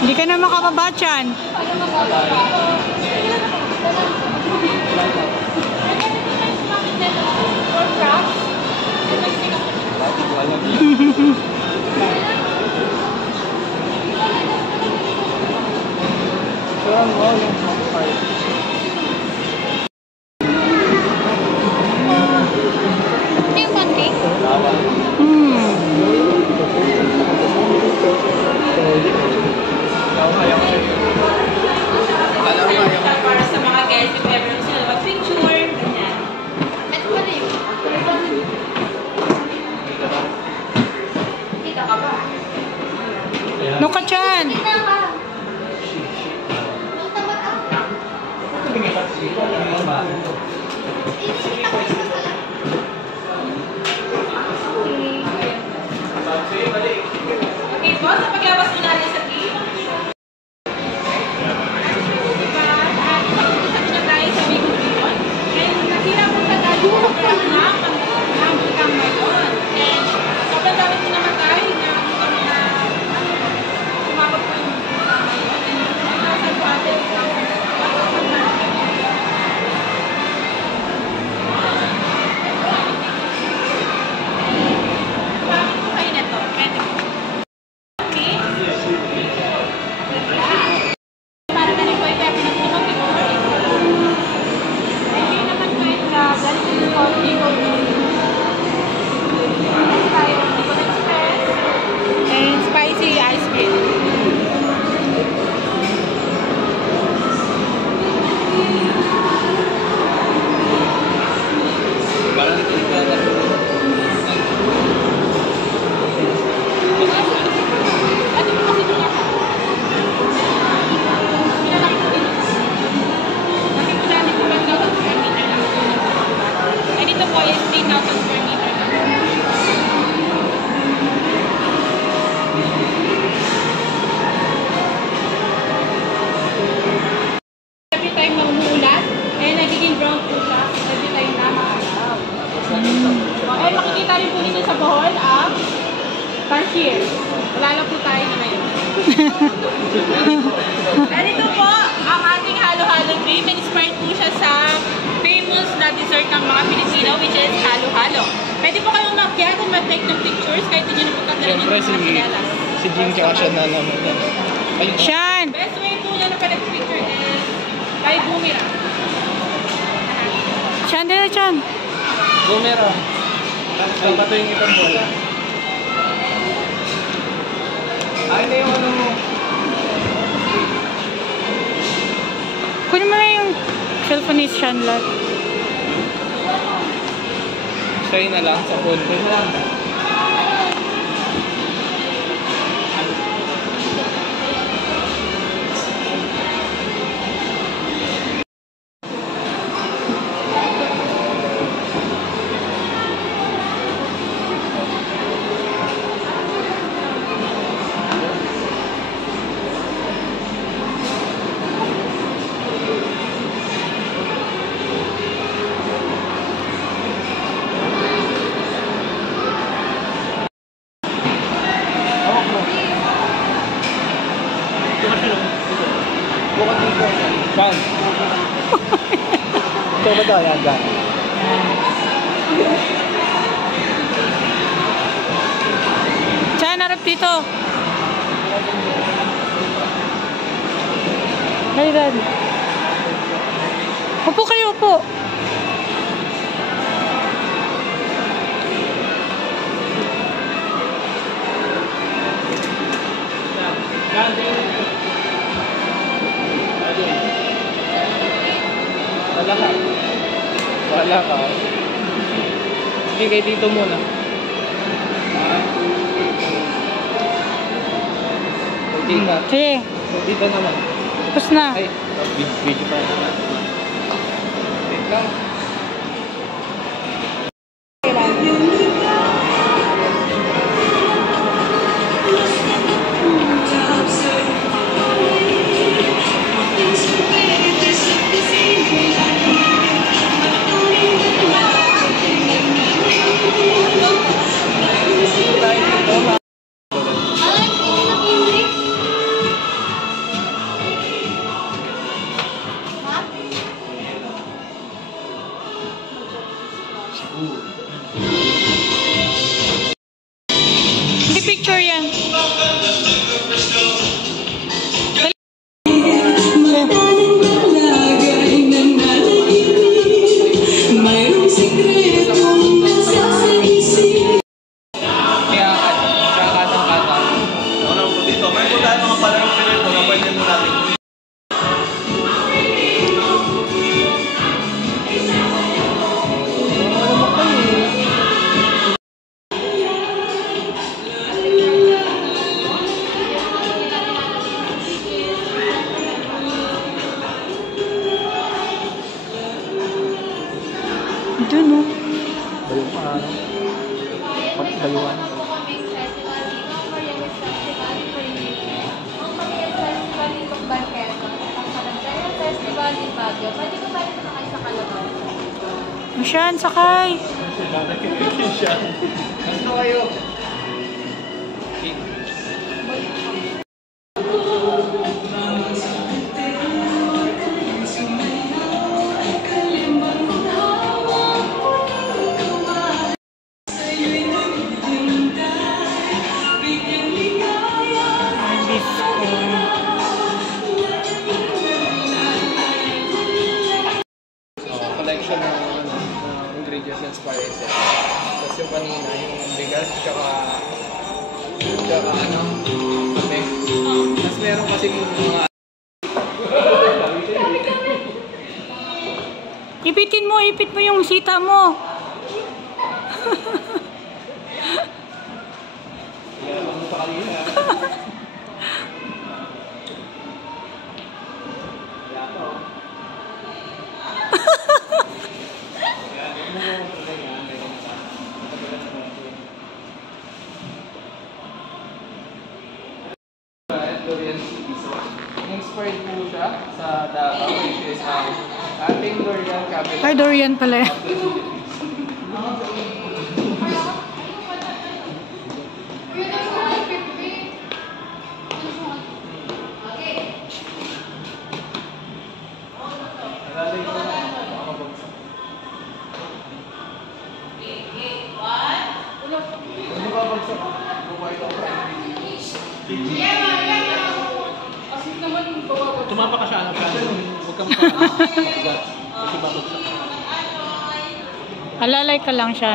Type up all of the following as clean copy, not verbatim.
Hindi ka na makababa dyan. Para sa mga guys, if ever sila mag-picture, ganyan. Ito pa rin. Kita ka ba? No ka dyan. Kita ka. Okay po, sa paglabas mo natin sa team. Cashier. Wala lang po tayo na ngayon. Ganito po, ang ating halo-halo cream. Inspired po siya sa famous na dessert ng mga Pilipino, which is halo-halo. Pwede po kayong makyat at mag-take ng pictures kahit hindi nyo napunta na rin yung mga kilala. Si Jim kaya siya na naman. Sean! Best way po niya na pag-picture is by Boomerang. Sean, dito, Sean. Boomerang. Ay, bato yung itong bola. Ay, na yung ano mo. Kunin mo na yung cellphone ni Sean lang. Try na lang sa phone ko. Saan? Ito ba ito? Yan, dyan. Sean, harap dito. Hey, Dad. Upo kayo, upo. Wala ka. Wala ka. Sige, kay dito muna. Okay ka. Sige. Dito naman. Tapos na. Ay, video pa naman. Wait lang. Bali Baguio. Pwede ko ba sakay sa Kalabaw? Siyan, sakay. Gusto kayo? Collection ng ingredients ng spices. Tapos yung kanina, yung bigas, tsaka ano, kape. Tapos meron kasi mga Ipit mo yung sita mo. meron mo pa kanina. Inspired po siya sa Davao, which is ating Dorian cabinet. Ay, Dorian pala yan. Tumapa ka siya, anak ka. Huwag kang makakas. Kasi babagsak. Alalay ka lang siya.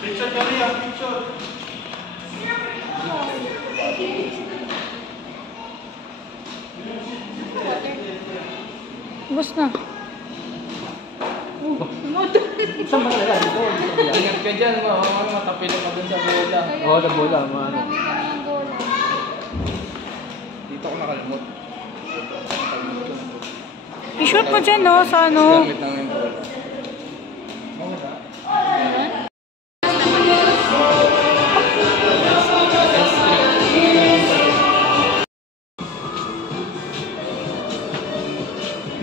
Picture kami ah, picture. Ubus na. Saan ba talaga? Dito. Ingat ka dyan, matapilin ka dun sa bola. Oo, na bola. Dito ako nakalimot. I-shoot mo dyan, no? Sa ano? Gamit lang yung bola.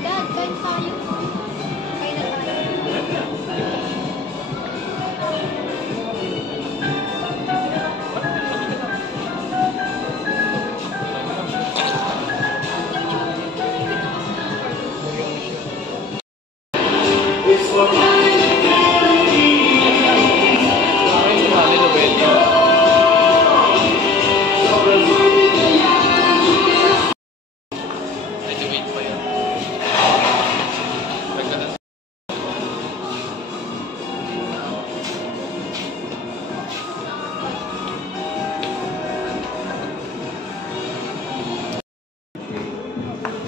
Dad, kain tayo. Kain na tayo.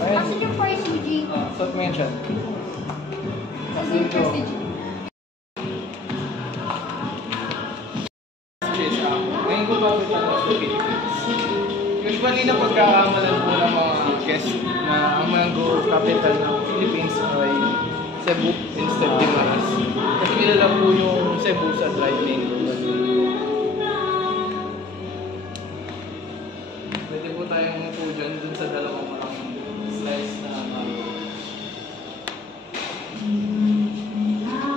Asan yung price mo, G? Suot mo yan siya. Asan yung price ni G? Ngayon ko bakit ako sa Philippines. Usually na pagkakamalan po ng mga guest na ang Mango capital ng Philippines ay Cebu instead of Maras. Kasi kilala po yung Cebu sa dried mango. Pwede po tayong po dyan dun sa dalawang malaking slice na mango.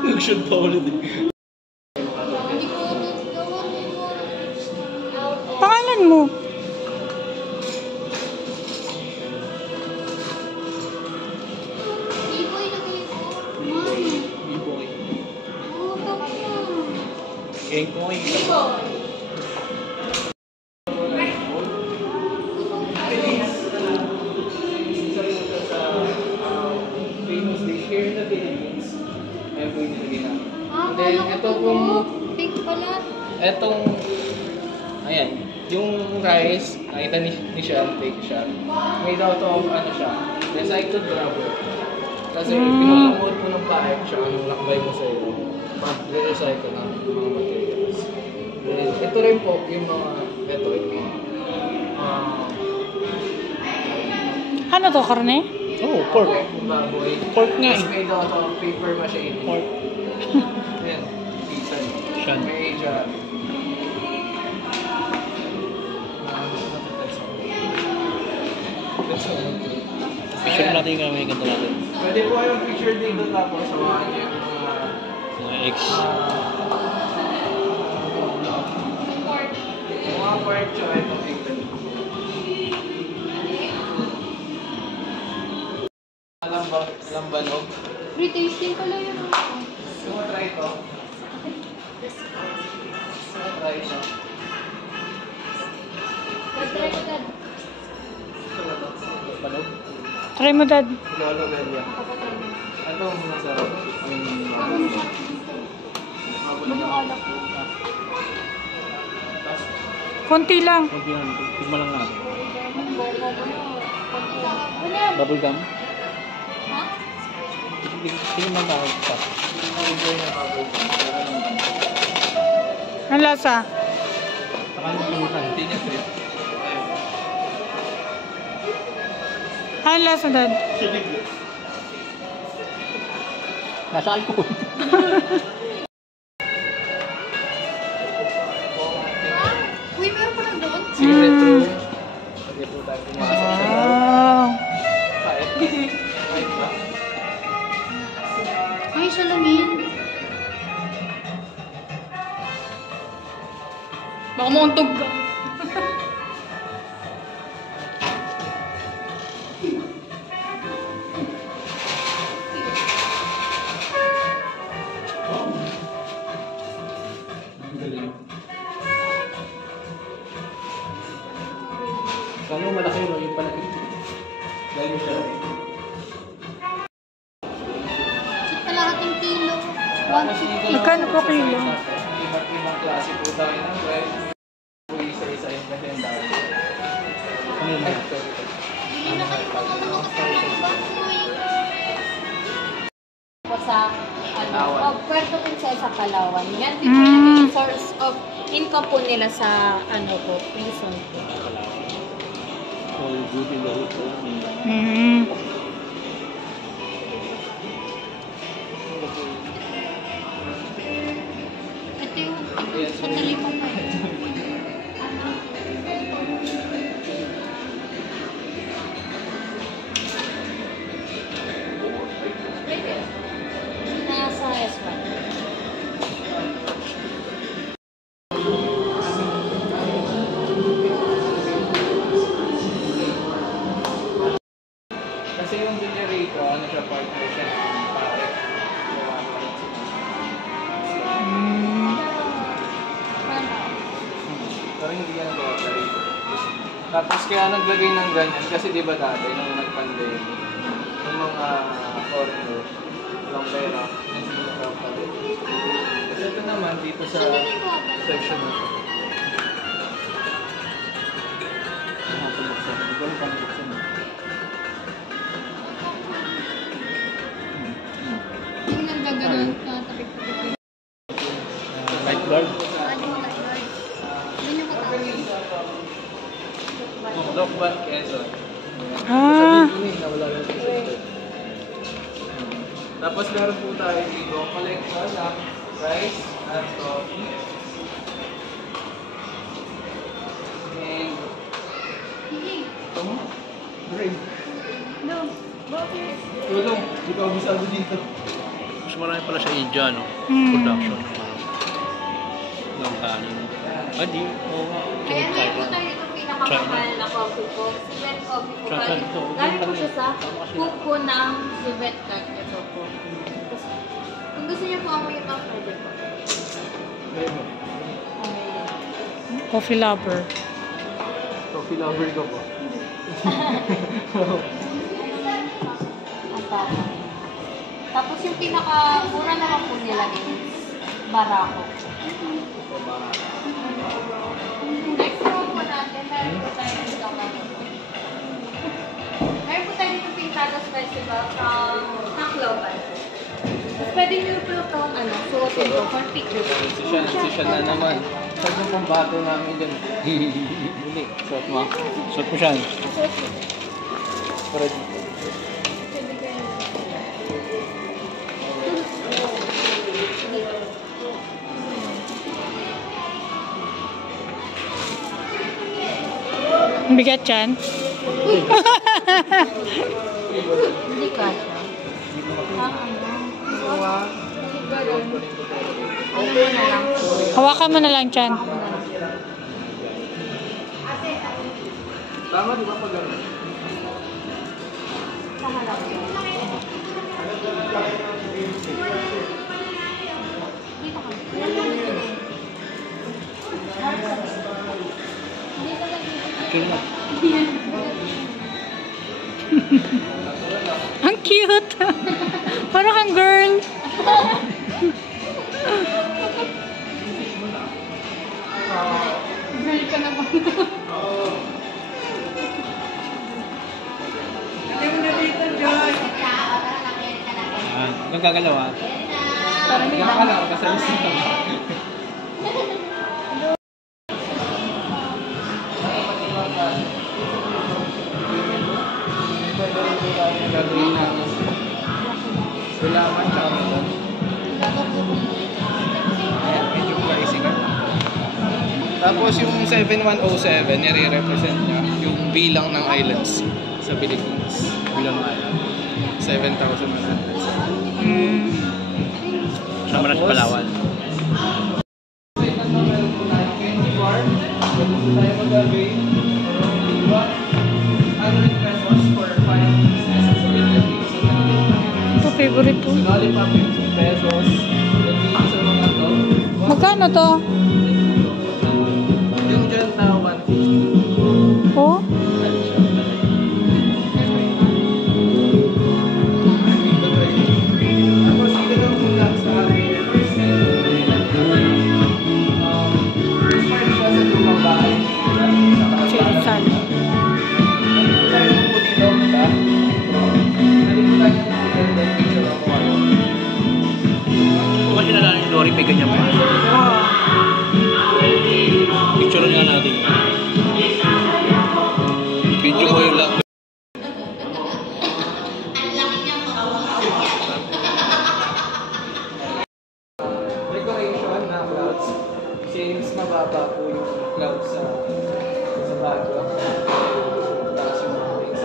Nag-shoot pa ulit eh. Hindi ko Pangalan mo? Iboy na kayo ko. Mami. B-boy. Oo, tapos na. K-boy. Famous dish here in the Philippines. Ayan po yung nilagay namin. Ah, And then, kala ko ito to. pong, Fake pala. etong, ayan, yung rice, nakita ni siya, fake siya. Made out of, ano siya, recycled rubber. Kasi pinapamod mo ng bike, tsaka nung lakbay mo sa'yo, pag-recycle ng mga materials. And ito rin po yung mga, ito, Ano to, karne? Oh, pork. yung baboy. Pork nga It's eh. made out of paper mache. Pork. Ayan, pizza. Shan. May dyan. Picture natin yung may ganda natin. Pwede po kayong picture dito tapos samahan niyo yung mga Mga eggs. mga part tsaka itong egg. Lambanog. Free tasting pala yun. Gusto mo try ito? Gusto mo try ito? Try ko dad. Gusto mo ito? Panog. Try mo, Dad. Lolo Belia. Ano ang masarap? Ano alak mo? Konti lang. Kunti lang. Tignan lang natin. Wala. Bubble gum. Ha? Tingnan lang natin. Enjoy na bubble gum. Pero naman. Ang lasa. Nakalimutan. Hindi niya trip. Ang lasa, Dad. Nasa alcohol. Uy, meron pa lang doon? Secret room. Pwede po tayo pumasok sa loob. Wow. Kahit. Kahit ba? Ay, salamin. Baka mauntog ka. Kano malaki no yung palagay. Dahil yung siya. Sa kalahating kilo. Tapos dito Magkano naman po sa kilo? size natin, iba't ibang klase po tayo ng bread. Po isa-isahin kasi ang dami. Ano yun? Ay, ito. Bili na kayo kung ano makasama ng baboy. po sa Palawan. Puerto Princesa, Palawan. Yan din Mm. po yung source of income po nila sa prison po. All good in the hood. Mm. Ito yung sandali pa pa. Nasa S1. Kasi yung generator, ano siya, partner siya ng pare. Pero hindi yan rotary. Tapos kaya naglagay ng ganyan, kasi di ba dati, nung nag-pandemic, yung mga foreigner, walang pera, hindi nagpapalit. Kasi ito naman, dito sa section na ito. Yung nanggaganon na tapik-tapik. Lifeguard. Yun yung katapos. Lock back, Quezon. Ah. Sabihin ko na wala lang sa sector. Tapos meron po tayo dito, collection ng rice at coffee. And ito mo, drink. No, bakit? Tulong, di pa abusado dito. Mas marami pala sa India, no? Hmm. Production. Ng kanin. Ah, di. Oo nga. Kaya Kinit hindi po tayo. tayo itong pinakamahal na coffee po. Civet coffee po. Tsaka ito, Galing po ganun siya sa lang eh. cook po ng civet card. Ito po. Tapos, kung gusto niyo po amoy ito, pwede po. Lemon. Coffee lover. Coffee lover ko po. Ang tama. Tapos yung pinaka-mura naman po nila is barako. Next row po natin, meron po tayo dito ngayon. Meron po tayo dito Pintados Festival from looban. Tapos pwede nyo po itong suotin ko for picture. Si Sean na naman. Saan yung pambato namin dyan? Hindi. Suot mo. Suot mo siya. Suot ko. Para dito. Pwede kayo. Bigat yan. Hindi ka siya. Ano mo na lang. Hawakan mo na lang dyan. Tama, di ba pag gano'n? Sa harap. Dito ka. Ang cute. Parang kang girl. Girl ka naman. Anong gagalaw ha? Parang may Nakakala ko kasi lisita mo. Gagawin namin. Kailangan tsaka naman. Ayan, medyo pricey ka. Tapos yung 7107, nire-represent niya yung bilang ng islands sa Pilipinas. Bilang nga yan. 7,100. Sama na sa Palawan. Ito, favorite ko. Lollipop 50 pesos. Nandito sa mga to. Magkano to? Yung dyan na 150. Oh? Ano siya? Tapos dito daw muna sa first set. First part siya sa lumang bahay. Chirisan. Tayo po dito, diba? Nalimutan niyo na maganda yung picture ako. Kung kasi nalala yung Dory, may ganyan pa. Picture nga natin. Video ko yung lang. Decoration na clouds. Since mababa po yung clouds sa background. Tapos yung mga things.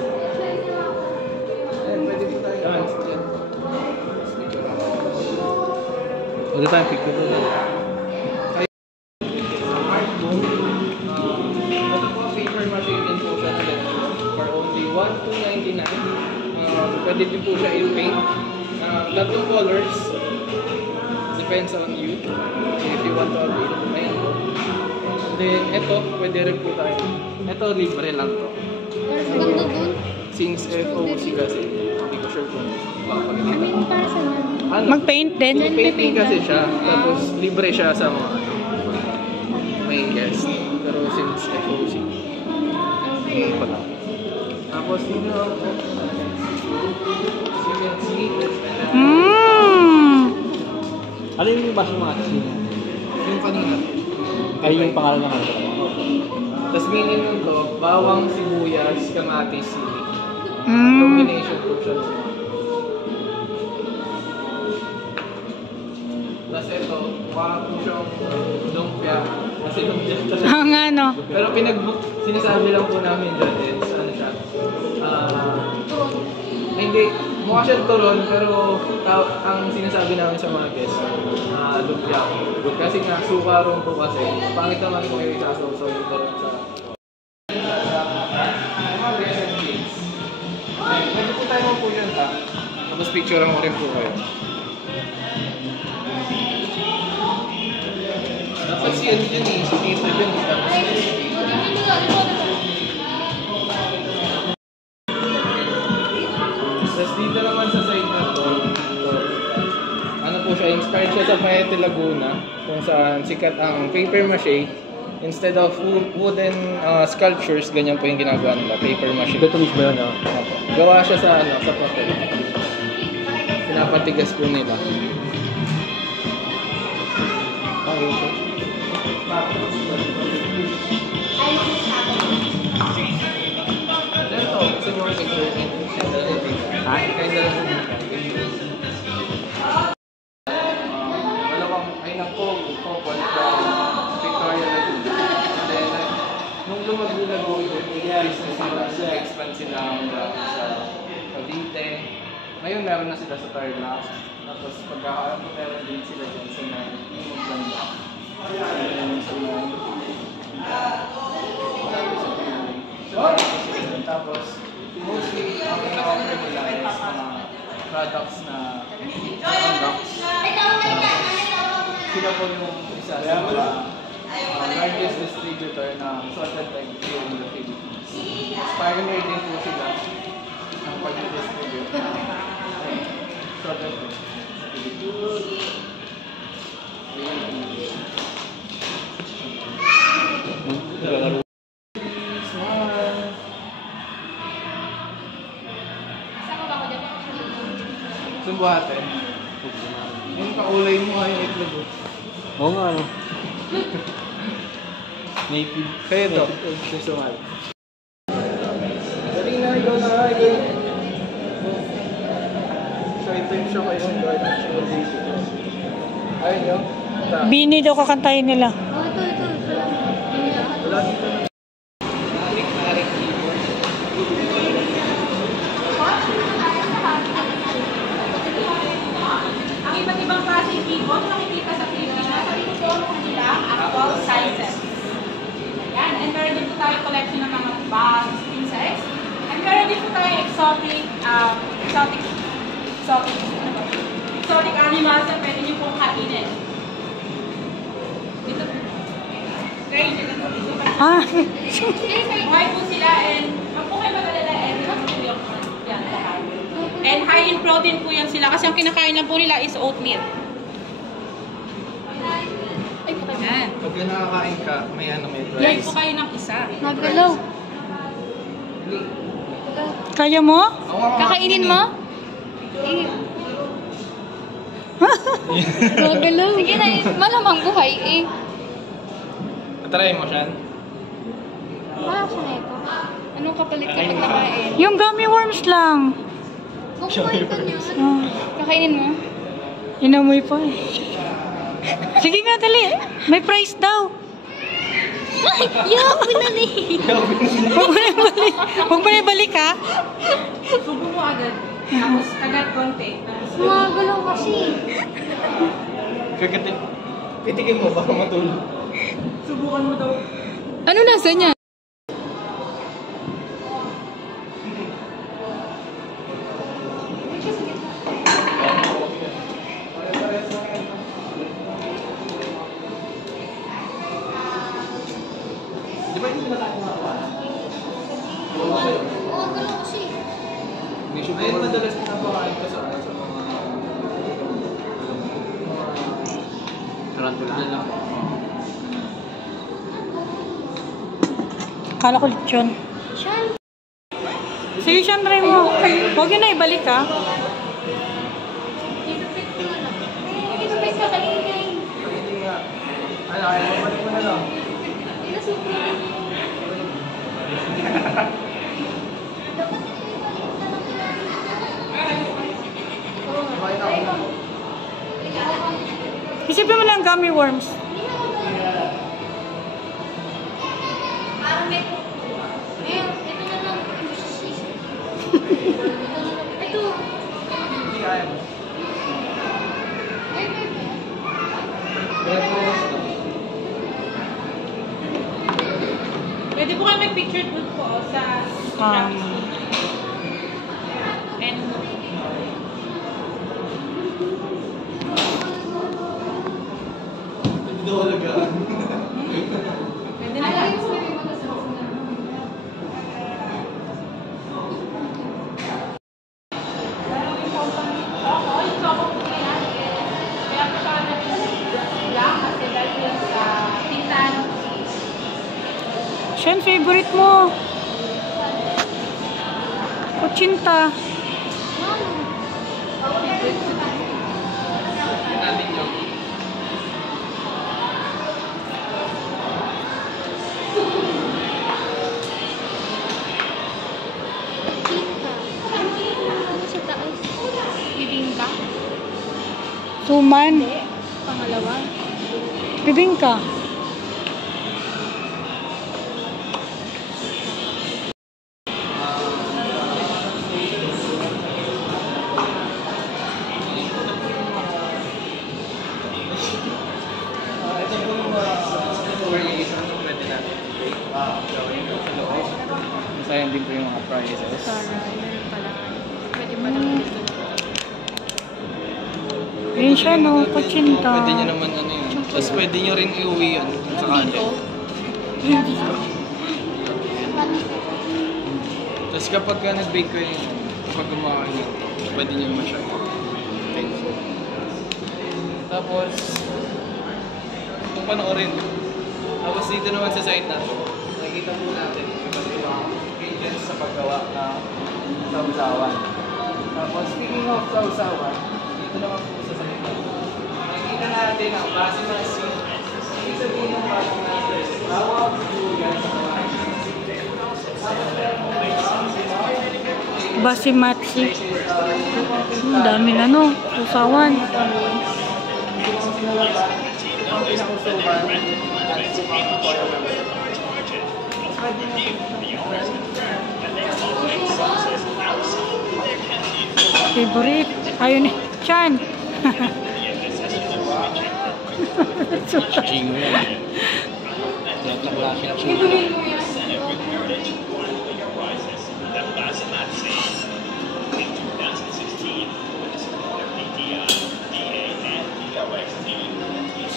Ayan, pwede din tayo dyan. Pwede tayong picture ko lang. Ito po, paper mache din po siya na ganito. For only 1,299. Pwede din po siya i-paint. Tatlong colors. Depends on you. If you want to avail. Ayan po. Then, ito, pwede rin po tayo. Ito, libre lang to. Ganda dun. Since FOC kasi, hindi ko sure kung makapagiging. Ano yung para sa nan? Ano? Mag-paint din. Painting kasi siya, tapos libre siya sa mga may guest. Pero since FOC, hindi pa lang. Tapos dito, as you can see, Ano yung baso mga atin? yung kanina. Ay, yung pangalan ng ano. Tapos meaning nun to, bawang, sibuyas, kamatis, sili. Mm. Combination po siya. Tapos ito, mukha po siyang lumpia. Kasi lumpia talaga. Ah, nga no. Pero sinasabi lang po namin dyan is, ano siya, hindi, mukha siyang turon, pero ang sinasabi namin sa mga guests, lumpia. Kasi nga, suka ron po kasi, pangit naman po yung isasaw-saw yung turon sa mga recent games. Pwede po tayo po yun ha. Tapos picture mo rin po kayo. Dapat si ano yun eh, si Tito yun. Tapos dito naman sa side na to, ano po siya, inspired siya sa Mayete Laguna, kung saan sikat ang paper mache. Instead of wooden sculptures, ganyan po yung ginagawa nila, paper mache. Ito mismo yun, no? Gawa siya sa sa papel. Papatigas po nila. Ito, gusto nyo yung picture. Ha? Kain na lang po. Dalawang, ay nako, couple from Victoria Laguna. And then, nung lumago expand sila hanggang sa Cavite. Ngayon meron na sila sa Tarlac. Tapos pagkakaroon ko meron din sila dyan sa Maganda. Tapos, mostly, ang ina-offer nila is mga products na products. Sila po yung isa sa mga largest distributor na salted egg here in the Philippines. Pioneer din po sila ang pag-distribute ng salted egg. Sumbuhatin. Yung kaulay mo ay itlog. Oo nga, ano. Native. Kaya ito. Susumal. Dali na, ikaw na nga. So ito yung show kayo. Ayun yun. Bini daw kakantayin nila. Oh, ito. Wala dito na. Ang iba't ibang klaseng keyboard makikita sa Pilipinas. Sa dito po ang kanilang actual sizes. Ayan. And meron din po tayo collection ng mga bags, insects. And meron din po tayo exotic animals na pwede niyo pong kainin. Dito. Great. Dito pa. Ah, Buhay po sila and wag po kayo mag-alala and yan lahat. And high in protein po yan sila kasi ang kinakain lang po nila is oatmeal. Yan. Pag nakakain ka, may ano, may Yan price. po kayo ng isa. Nagalaw. kaya mo? Ako nga Kakainin mo? Nagalaw. Sige na, malamang buhay eh. Try mo siya. Parang siya na ito. Anong kapalit kapag nakain? Yung gummy worms lang. Kukulitan niya. Ah, Kakainin mo? inamoy pa eh. Sige nga, dali. May price daw. Yuck, pinali. Huwag mo na ibalik ha. Subo mo agad. Tapos agad konti. Gumagalaw kasi. Kagatin. Pitikin mo, baka matulog. Subukan mo daw. Ano lasa niya? Di ba hindi na tayo makakuha? Gumagalaw kasi. Ayun, madalas pinapakain ko sa mga... Tarantula na lang. Kala ko lechon. Siyan. Sige, Sean, try mo. Huwag yun na ibalik ha. Ipapit ka kainin. Hindi nga. Ano, ayaw mo, balik mo na lang. Kumain ako. Isipin mo lang gummy worms. Parang may ito na lang. Ito. Hindi kaya mo. Ay. Kaya po, Pwede po kayo mag-picture doon po sa and hindi daw alagaan. pwede na lang. Sean, favorite mo. Kutsinta. Favorite ko. Suman. Pangalawa. Bibingka. Ito po yung worries na pwede natin gawin sa loob. Sayang din po yung mga prizes. Taray, meron pala. Pwede pa lang dito. Ayun siya, no? Kutsinta. Pwede nyo naman ano yun. Tapos pwede nyo rin iuwi yun sa kanila. Tapos kapag nag-bake kayo yun, kapag gumawa nyo, pwede nyo naman siya. Tapos, kung panoorin. Tapos dito naman sa site natin, nakikita po natin yung iba't ibang ingredients sa paggawa ng sausawan. Tapos speaking of sausawan, dito naman po sa site natin, nakikita natin ang base na seed. Ibig sabihin ng base natin, bawang, lugan, sa kawain. Basimatsi. Ang dami na, no? Usawan. Ang pinakusuban at sumang oil. Favorite. Ayun eh. Chan. Jingo yan. Lahat ng klase ng jingo. Ibuhin mo yan.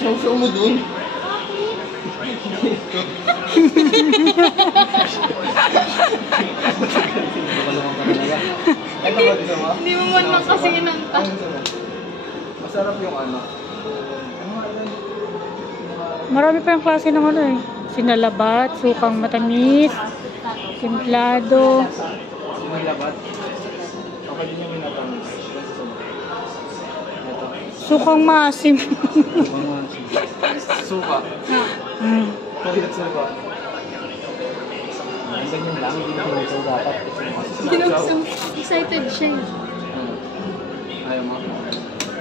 Show mo dun. Ito ba gusto mo? Hindi mo man lang kasi inanta. Ano gusto mo? Masarap yung ano. Marami pa yung klase ng ano eh. Sinalabat, sukang matamis, simplado. Sinilabat. Kapag din yung minatamis. Ito. Sukang maasim. Suka. Hmm. Pwede suka. Ganyan lang, hindi na ito dapat. Ginusong. Excited siya. Ayaw mo?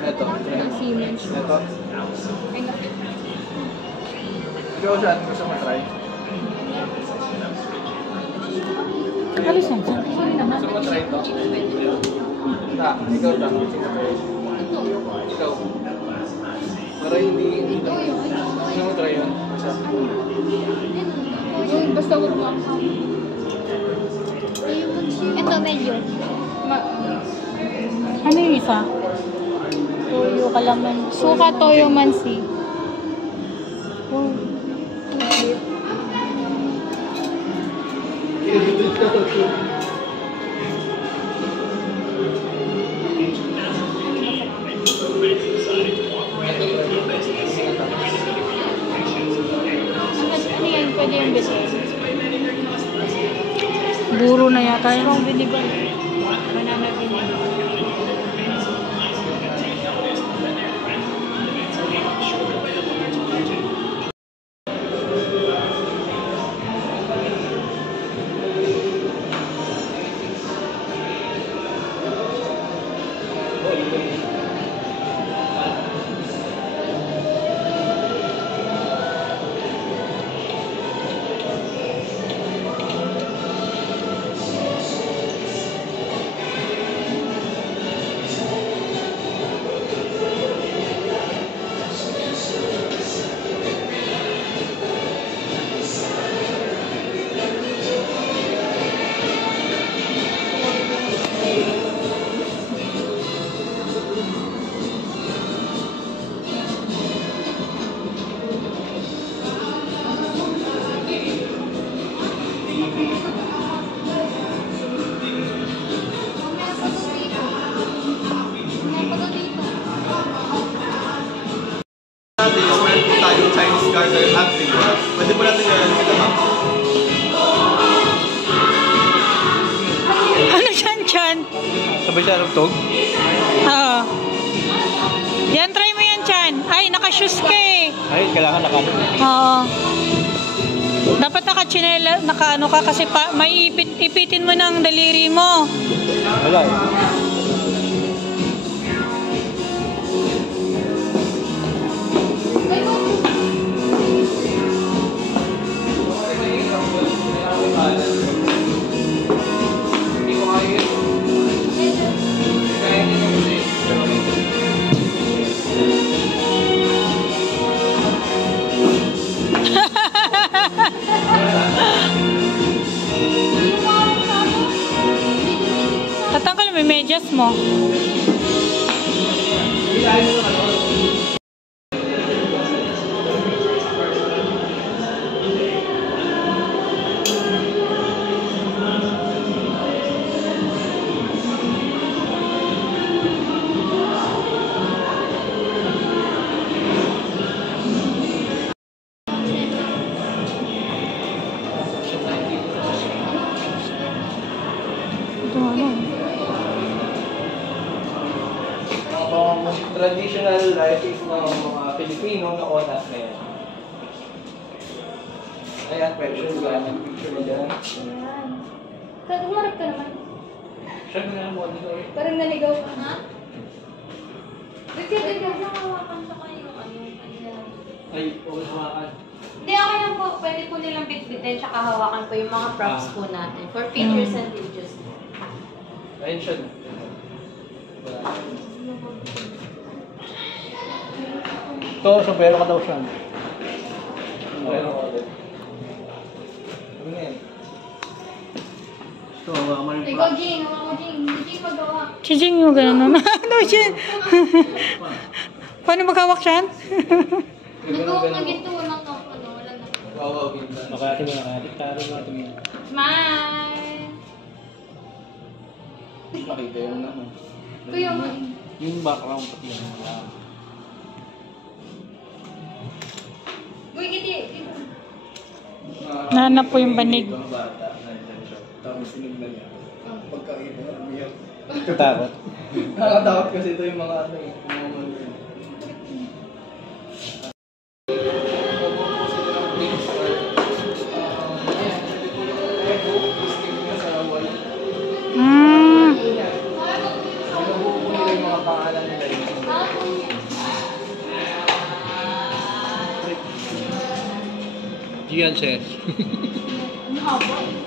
Ito. Ng Siemens. Ito. Ay, naku. Ikaw siya, gusto mo try? Alisan siya. Gusto mo try ito? Ikaw ta. Ikaw. Para hindi... Gusto mo try yun? Basta huwag mo. Ito medyo. Ano yung isa? Toyo kalaman. Suka toyo mansi. Oh. Ano yan? Pwede yung bisit. Buro na yata yun. Strong vinegar. Banana vinegar. Meron tayong Chinese garter acting. Pwede po natin gawin ito, ma'am. Ano Chan? Sabay siya rugtog? Oo. Yan, try mo yan, Chan. Ay, naka-shoes ka eh. Ay, kailangan naka. Oo. Dapat naka-chinela, naka-ano ka kasi may ipitin mo ng daliri mo. Wala eh. Ito ano? Traditional life is ng mga Pilipino na oras na yan. Ayan, pwede siya ng picture dyan. Ayan. Umarap ka naman. Siya nga mo, Parang naligaw ka na. Ba't ka din yung hawakan sa kayo? ay, huwag hawakan. Hindi, okay lang po. Pwede po nilang bitbitin tsaka hawakan po yung mga props po natin for pictures and videos. Ayun siya. Ito, sombrero ka daw siya. Ayun ako ulit. Ano nga yan? Ito, hawakan mo yung Ikaw, Jing. Hawa mo, Jing. Hindi Jing magawa. Si Jing yung gano'n naman. Ano siya? Paano maghawak siya? Nagawa ka ginto. Walang ano. Walang na. Wow, ganda. Makati mo, nakati. Taro natin mo. Smile! Makita yung naman. Kuya mo. Yung background pati yan. Uy, giti. Nahanap po yung banig. Ibang bata, nandyan siya. Tapos sinignan niya. Pagkakita na umiyak. Takot. Nakakatakot kasi ito yung mga ano eh. Mga mga Gian, sir. Ano ba?